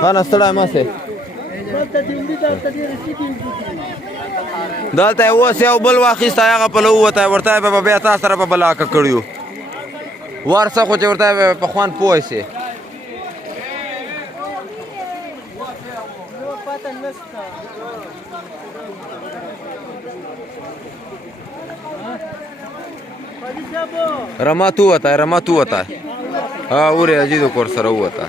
خانه ستړی مه سې دلته یې اوس یو بل واخیستی هغه پله ووتی ورته یې به بیا تا سره په بلاکه کړي ورڅه خو چې ورته یې به په خوند پوه سې رمات ووتی رمات ووتی اورې عجیب کور سره ووتی